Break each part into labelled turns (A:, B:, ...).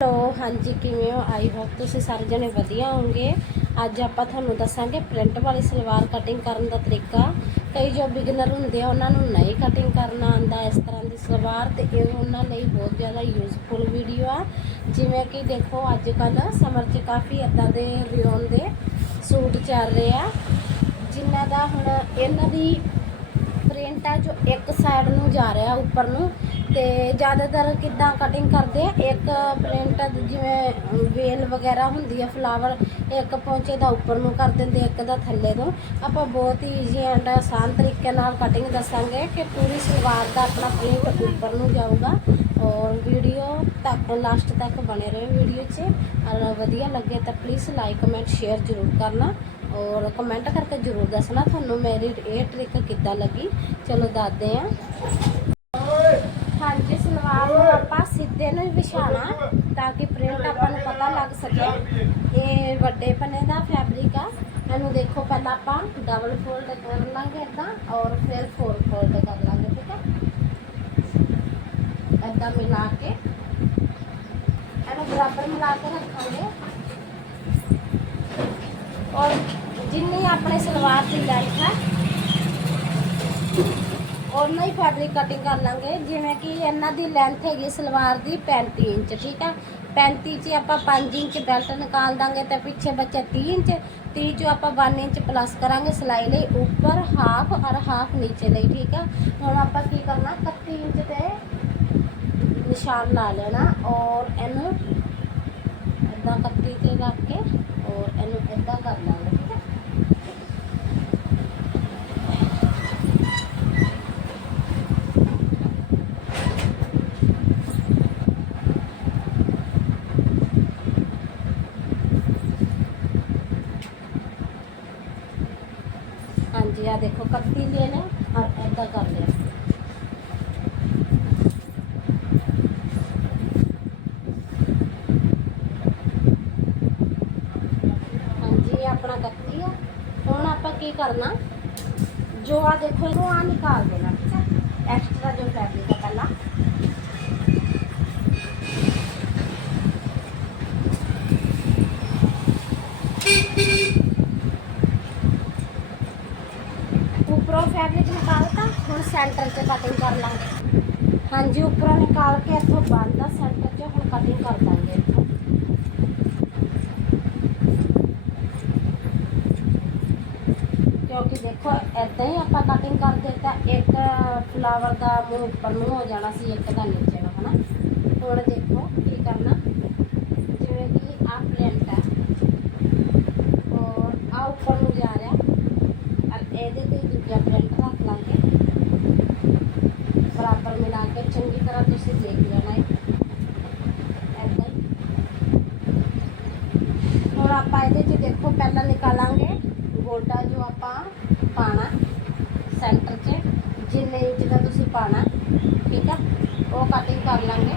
A: Hello ਹਾਂਜੀ, ਕਿਵੇਂ ਹੋ? ਆਈ ਹੋਪ ਤੁਸੀਂ ਸਾਰੇ ਜਣੇ ਵਧੀਆ ਹੋਵੋਗੇ। ਅੱਜ ਆਪਾਂ ਤੁਹਾਨੂੰ ਦੱਸਾਂਗੇ ਪ੍ਰਿੰਟ ਵਾਲੀ ਸਲਵਾਰ ਕਟਿੰਗ ਕਰਨ ਦਾ ਤਰੀਕਾ। ਕਈ ਜੋ ਬਿਗਨਰ ਹੁੰਦੇ ਆ, ਉਹਨਾਂ ਨੂੰ ਨਹੀਂ ਕਟਿੰਗ ਕਰਨਾ ਆਉਂਦਾ ਇਸ ਤਰ੍ਹਾਂ ਦੀ ਸਲਵਾਰ ਤੇ ਇਹ ਉਹਨਾਂ ਲਈ ਬਹੁਤ ਜ਼ਿਆਦਾ ਯੂਜ਼ਫੁਲ ਵੀਡੀਓ ਆ। ਜਿਵੇਂ ਕਿ ਦੇਖੋ ਅੱਜ ਕੱਲ ਸਮਰ 'ਚ ਕਾਫੀ ਇਦਾਂ ਦੇ ਰਿਓਨ ਦੇ ਸੂਟ ਚੱਲ ਰਹੇ ਆ। ਜਿਨ੍ਹਾਂ ਦਾ ਹੁਣ ਇਹਨਾਂ ਦੀ ਪ੍ਰਿੰਟ ਆ ਜੋ ਇੱਕ ਸਾਈਡ ਨੂੰ ਜਾ ਰਿਹਾ ਉੱਪਰ ਨੂੰ ਤੇ ਜ਼ਿਆਦਾਤਰ ਕਿੱਦਾਂ ਕਟਿੰਗ ਕਰਦੇ ਆ, ਇੱਕ ਪ੍ਰਿੰਟ ਜਿਵੇਂ ਵੇਲ ਵਗੈਰਾ ਹੁੰਦੀ ਆ ਫਲਾਵਰ ਇੱਕ ਪੌਂਚੇ ਦਾ ਉੱਪਰ ਨੂੰ ਕਰ ਦਿੰਦੇ ਇੱਕ ਦਾ ਥੱਲੇ ਨੂੰ। ਆਪਾਂ ਬਹੁਤ ਹੀ ਈਜ਼ੀ ਐਂਡ ਆਸਾਨ ਤਰੀਕੇ ਨਾਲ ਕਟਿੰਗ ਦੱਸਾਂਗੇ ਕਿ ਪੂਰੀ ਸਲਵਾਰ ਦਾ ਆਪਣਾ ਪ੍ਰਿੰਟ ਉੱਪਰ ਨੂੰ ਜਾਊਗਾ ਔਰ ਵੀਡੀਓ ਤੱਕ ਲਾਸਟ ਤੱਕ ਬਣੇ ਰਹੋ ਵੀਡੀਓ 'ਚ। ਔਰ ਵਧੀਆ ਲੱਗੇ ਤਾਂ ਪਲੀਜ਼ ਲਾਈਕ ਕਮੈਂਟ ਸ਼ੇਅਰ ਜ਼ਰੂਰ ਕਰਨਾ। ਔਰ ਕਮੈਂਟ ਕਰਕੇ ਜ਼ਰੂਰ ਦੱਸਣਾ ਤੁਹਾਨੂੰ ਮੇਰੀ ਇਹ ਟ੍ਰਿਕ ਕਿੱਦਾਂ ਲੱਗੀ। ਚਲੋ ਦੱਸਦੇ ਆਂ ਹਾਂਜੀ, ਸਲਵਾਰ ਨੂੰ ਆਪਾਂ ਸਿੱਧੇ ਨੂੰ ਹੀ ਵਿਛਾਣਾ ਤਾਂ ਕਿ ਪ੍ਰਿੰਟ ਆਪਾਂ ਨੂੰ ਪਤਾ ਲੱਗ ਸਕੇ। ਇਹ ਵੱਡੇ ਪੰਨੇ ਦਾ ਫੈਬਰਿਕ ਆ। ਇਹਨੂੰ ਦੇਖੋ ਪਹਿਲਾਂ ਆਪਾਂ ਡਬਲ ਫੋਲਡ ਕਰ ਲਾਂਗੇ ਇਦਾਂ ਔਰ ਫਿਰ ਫੋਰ ਫੋਲਡ ਕਰ ਲਾਂਗੇ, ਠੀਕ ਹੈ? ਇਦਾਂ ਮਿਲਾ ਕੇ। ਇਹਨੂੰ ਬਰਾਬਰ ਮਿਲਾ ਕੇ ਰੱਖਾਂਗੇ। ਔਰ ਜਿੰਨੀ ਆਪਣੇ ਸਲਵਾਰ ਦੀ ਲੈਂਥ ਹੈ ਉਹਨਾਂ ਹੀ ਫੈਬਰਿਕ ਕਟਿੰਗ ਕਰ ਲਾਂਗੇ ਜਿਵੇਂ ਕਿ ਇਹਨਾਂ ਦੀ ਲੈਂਥ ਹੈਗੀ ਸਲਵਾਰ ਦੀ 35 ਇੰਚ ਠੀਕ ਆ 35 ਚ ਆਪਾਂ 5 ਇੰਚ ਬੈਲਟ ਨਿਕਾਲ ਦਾਂਗੇ ਤੇ ਪਿੱਛੇ ਬੱਚਾ 30 ਇੰਚ 30 ਚ ਆਪਾਂ 1 ਇੰਚ ਪਲੱਸ ਕਰਾਂਗੇ ਸਿਲਾਈ ਲਈ ਉੱਪਰ ਹਾਫ ਔਰ ਹਾਫ ਨੀਚੇ ਲਈ ਠੀਕ ਆ ਹੁਣ ਆਪਾਂ ਕੀ ਕਰਨਾ 31 ਇੰਚ ਤੇ ਨਿਸ਼ਾਨ ਲਾ ਲੈਣਾ ਔਰ ਇਹਨੂੰ ਇਦਾਂ 31 ਤੇ ਰੱਖ ਕੇ ਔਰ ਇਹਨੂੰ ਇਦਾਂ ਕਰ ਲਾਂਗੇ ਠੀਕ ਹੈ? ਹਾਂਜੀ ਆ ਦੇਖੋ 31 ਲੈ ਨੇ, ਔਰ ਇਦਾਂ ਕਰ ਲਿਆ ਹਾਂਜੀ ਇਹ ਆਪਣਾ 31 ਆ। ਹੁਣ ਆਪਾਂ ਕੀ ਕਰਨਾ? ਜੋ ਆ ਦੇਖੋ, ਇਹਨੂੰ ਆ ਨਿਕਾਲ ਦੇਣਾ, ਠੀਕ ਹੈ ਐਕਸਟਰਾ ਜੋ ਫੈਬਰਿਕ ਹੈ ਪਹਿਲਾਂ। ਉੱਪਰੋਂ ਫੈਬਰਿਕ ਨਿਕਾਲਤਾ, ਹੁਣ ਸੈਂਟਰ 'ਚ ਕਟਿੰਗ ਕਰ ਲਾਂਗੇ। ਹਾਂਜੀ, ਉੱਪਰੋਂ ਨਿਕਾਲ ਕੇ ਇੱਥੋਂ ਬੰਦ ਆ ਸੈਂਟਰ 'ਚ ਹੁਣ ਕਟਿੰਗ ਕਰ ਦਾਂਗੇ ਇੱਥੋਂ ਕਿਉਂਕਿ ਦੇਖੋ ਇਦਾਂ ਹੀ ਆਪਾਂ ਕਟਿੰਗ ਕਰਦੇ ਤਾਂ ਇੱਕ ਫਲਾਵਰ ਦਾ ਮੂੰਹ ਉੱਪਰ ਨੂੰ ਹੋ ਜਾਣਾ ਸੀ, ਇੱਕ ਦਾ ਨੀਚੇ ਨੂੰ, ਹਨਾ? ਹੁਣ ਦੇਖੋ ਕੀ ਕਰਨਾ। ਜਿਵੇਂ ਕਿ ਆ ਪ੍ਰਿੰਟ ਹੈ ਔਰ ਆ ਉੱਪਰ ਨੂੰ ਜਾ ਰਿਹਾ। ਔਰ ਇਹਦੇ ਤੇ ਦੂਜਾ ਪ੍ਰਿੰਟ ਰੱਖ ਲਾਂਗੇ ਬਰਾਬਰ ਮਿਲਾ ਕੇ ਚੰਗੀ ਤਰ੍ਹਾਂ ਤੁਸੀਂ ਦੇਖ ਲੈਣਾ ਹੈ ਏਦਾਂ ਹੀ ਹੁਣ ਆਪਾਂ ਇਹਦੇ 'ਚ ਦੇਖੋ ਪਹਿਲਾਂ ਨਿਕਾਲਾਂਗੇ ਗੋਡਾ ਜੋ ਆਪਾਂ ਪਾਣਾ ਸੈਂਟਰ 'ਚ ਜਿੰਨੇ ਇੰਚ ਦਾ ਤੁਸੀਂ ਪਾਣਾ ਠੀਕ ਆ? ਉਹ ਕਟਿੰਗ ਕਰ ਲਾਂਗੇ।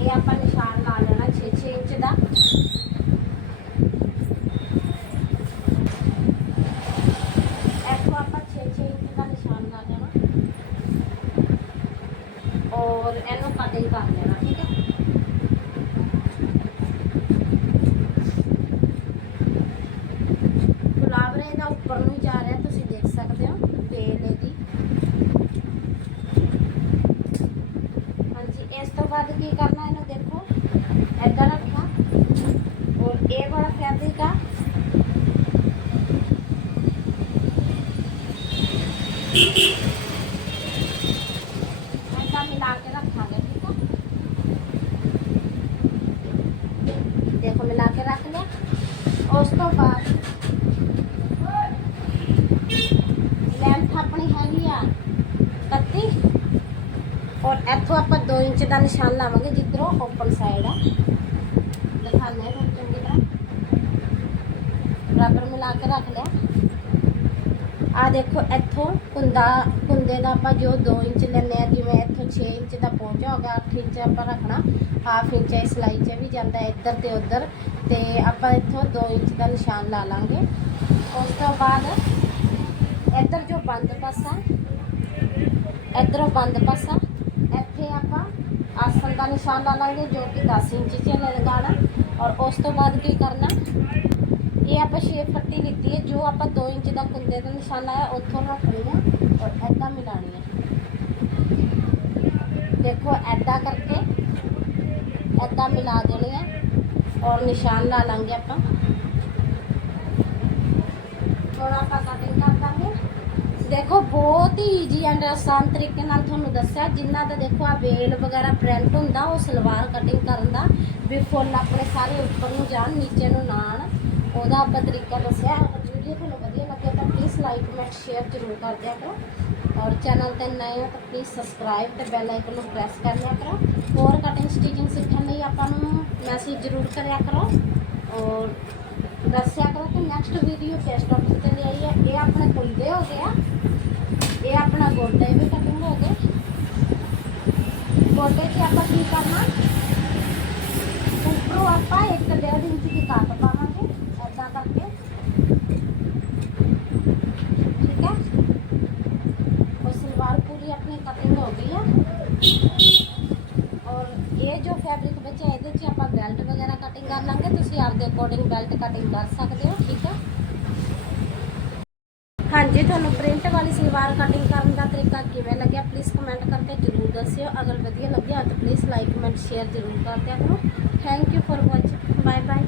A: ਇਹ ਆਪਾਂ ਨਿਸ਼ਾਨ ਲਾ ਲੈਣਾ 6-6 ਇੰਚ ਦਾ। ਇੱਥੋਂ ਆਪਾਂ 6-6 ਇੰਚ ਦਾ ਨਿਸ਼ਾਨ ਲਾ ਲੈਣਾ। ਔਰ ਇਹਨੂੰ ਕਟਿੰਗ ਕਰ ਲੈਣਾ, ਠੀਕ ਹੈ ਗੁਲਾਬਰੇ ਦਾ ਉੱਪਰ ਨੂੰ ਜਾ ਰਿਹਾ ਤੁਸੀਂ ਦੇਖ ਸਕਦੇ ਹੋ ਬੇਲ ਇਹਦੀ ਹਾਂਜੀ ਇਸ ਤੋਂ ਬਾਅਦ ਕੀ ਕਰਨਾ ਇਹਨੂੰ ਦੇਖੋ ਏਦਾਂ ਰੱਖਣਾ ਔਰ ਇਹ ਵਾਲਾ ਫੈਬਰਿਕ ਆ ਏਦਾਂ ਮਿਲਾ ਕੇ ਰੱਖਾਂਗੇ ਠੀਕ ਆ ਦੇਖੋ ਮਿਲਾ ਕੇ ਰੱਖ ਲਿਆ ਉਸ ਤੋਂ ਬਾਅਦ ਲੈਂਥ ਆਪਣੀ ਹੈਗੀ ਆ 31 ਔਰ ਇੱਥੋਂ ਆਪਾਂ 2 ਇੰਚ ਦਾ ਨਿਸ਼ਾਨ ਲਾਵਾਂਗੇ ਜਿੱਧਰੋਂ ਓਪਨ ਸਾਈਡ ਆ ਦਿਖਾਣੇ ਤੁਹਾਨੂੰ ਚੰਗੀ ਤਰ੍ਹਾਂ ਬਰਾਬਰ ਮਿਲਾ ਕੇ ਰੱਖ ਲਿਆ ਆ ਦੇਖੋ, ਇੱਥੋਂ ਕੁੰਦਾ ਕੁੰਦੇ ਦਾ ਆਪਾਂ ਜੋ 2 ਇੰਚ ਲੈਂਦੇ ਆ ਜਿਵੇਂ ਇੱਥੋਂ 6 ਇੰਚ ਦਾ ਪਹੁੰਚਾ ਹੋ ਗਿਆ 8 ਇੰਚ ਆਪਾਂ ਰੱਖਣਾ, ਹਾਫ ਇੰਚ ਇਹ ਸਿਲਾਈ 'ਚ ਵੀ ਜਾਂਦਾ ਇੱਧਰ ਤੇ ਉੱਧਰ। ਤੇ ਆਪਾਂ ਇੱਥੋਂ 2 ਇੰਚ ਦਾ ਨਿਸ਼ਾਨ ਲਾ ਲਾਂਗੇ। ਉਸ ਤੋਂ ਬਾਅਦ ਇੱਧਰ ਜੋ ਬੰਦ ਪਾਸਾ, ਇੱਧਰੋਂ ਬੰਦ ਪਾਸਾ, ਇੱਥੇ ਆਪਾਂ ਆਸਨ ਦਾ ਨਿਸ਼ਾਨ ਲਾ ਲਾਂਗੇ, ਜੋ ਕਿ 10 ਇੰਚ ਚ ਲਗਾਣਾ ਔਰ ਉਸ ਤੋਂ ਬਾਅਦ ਕੀ ਕਰਨਾ ਇਹ ਆਪਾਂ ਸ਼ੇਪ ਫੱਟੀ ਲਿੱਤੀ ਹੈ, ਜੋ ਆਪਾਂ 2 ਇੰਚ ਦਾ ਕੁੰਦੇ ਦਾ ਨਿਸ਼ਾਨ ਲਾਇਆ ਉੱਥੋਂ ਰੱਖਣੀ ਹੈ ਔਰ ਐਦਾਂ ਮਿਲਾਣੀ ਹੈ। ਦੇਖੋ ਐਦਾਂ ਕਰਕੇ ਐਦਾਂ ਮਿਲਾ ਦੇਣੀ ਹੈ ਔਰ ਨਿਸ਼ਾਨ ਲਾ ਲਾਂਗੇ ਆਪਾਂ। ਥੋੜਾ ਆਪਾਂ ਕਟਿੰਗ ਕਰ ਦਾਂਗੇ। ਦੇਖੋ, ਬਹੁਤ ਹੀ ਈਜੀ ਐਂਡ ਆਸਾਨ ਤਰੀਕੇ ਨਾਲ ਤੁਹਾਨੂੰ ਦੱਸਿਆ, ਜਿੰਨਾ ਦਾ ਦੇਖੋ ਆ ਵੇਲ ਵਗੈਰਾ ਪ੍ਰਿੰਟ ਹੁੰਦਾ, ਉਹ ਸਲਵਾਰ ਕਟਿੰਗ ਕਰਨ ਦਾ, ਵੀ ਫੁੱਲ ਆਪਣੇ ਸਾਰੇ ਉੱਪਰ ਨੂੰ ਜਾਣ, ਨੀਚੇ ਨੂੰ ਨਾ ਆਉਣ ਉਹਦਾ ਆਪਾਂ ਤਰੀਕਾ ਦੱਸਿਆ ਅਗਰ ਵੀਡੀਓ ਤੁਹਾਨੂੰ ਵਧੀਆ ਲੱਗਿਆ ਤਾਂ ਪਲੀਜ਼ ਲਾਈਕ ਕਮੈਂਟ ਸ਼ੇਅਰ ਜ਼ਰੂਰ ਕਰ ਦਿਆ ਕਰੋ। ਔਰ ਚੈਨਲ ਤੇ ਨਏ ਹੋ ਤਾਂ ਪਲੀਜ਼ ਸਬਸਕ੍ਰਾਈਬ ਤੇ ਬੈਲ ਆਈਕਨ ਨੂੰ ਪ੍ਰੈਸ ਕਰ ਲਿਆ ਕਰੋ। ਹੋਰ ਕਟਿੰਗ ਸਟਿਚਿੰਗ ਸਿੱਖਣ ਲਈ ਆਪਾਂ ਨੂੰ ਮੈਸੇਜ ਜ਼ਰੂਰ ਕਰਿਆ ਕਰੋ। ਔਰ ਦੱਸਿਆ ਕਰੋ ਕਿ ਨੈਕਸਟ ਵੀਡੀਓ ਕਿਸ ਟੌਪਿਕ ਤੇ ਲਈ ਆਈ ਹੈ। ਇਹ ਆਪਣੇ ਕੁੰਡੇ ਹੋ ਗਿਆ। ਇਹ ਆਪਣਾ ਗੋਡੇ ਵੀ ਕਟਿੰਗ ਹੋ ਗਏ। ਗੋਡੇ 'ਚ ਆਪਾਂ ਕੀ ਕਰਨਾ ਉੱਪਰੋਂ ਆਪਾਂ ਇੱਕ ਡੇਢ ਇੰਚ ਦੀ ਕੱਟ ਪਾਵਾਂਗੇ ਐਦਾਂ ਕਰਕੇ ਠੀਕ ਹੈ ਉਹ ਸਲਵਾਰ ਪੂਰੀ ਆਪਣੀ ਕਟਿੰਗ ਹੋ ਗਈ ਹੈ ਔਰ ਇਹ ਜੋ ਫੈਬਰਿਕ ਬਚਿਆ ਇਹਦੇ 'ਚ ਆਪਾਂ ਬੈਲਟ ਵਗੈਰਾ ਕਟਿੰਗ ਕਰ ਲਾਂਗੇ, ਤੁਸੀਂ ਆਪਦੇ ਅਕੋਰਡਿੰਗ ਬੈਲਟ ਕਟਿੰਗ ਕਰ ਸਕਦੇ ਹੋ, ਠੀਕ ਆ ਹਾਂਜੀ, ਤੁਹਾਨੂੰ ਪ੍ਰਿੰਟ ਵਾਲੀ ਸਲਵਾਰ ਕਟਿੰਗ ਕਰਨ ਦਾ ਤਰੀਕਾ ਕਿਵੇਂ ਲੱਗਿਆ ਪਲੀਜ਼ ਕਮੈਂਟ ਕਰਕੇ ਜਰੂਰ ਦੱਸਿਓ। ਅਗਰ ਵਧੀਆ ਲੱਗਿਆ ਤਾਂ ਪਲੀਜ਼ ਲਾਈਕ ਕਮੈਂਟ ਸ਼ੇਅਰ ਜਰੂਰ ਕਰ ਦਿਆ ਕਰੋ। Thank you for watching bye bye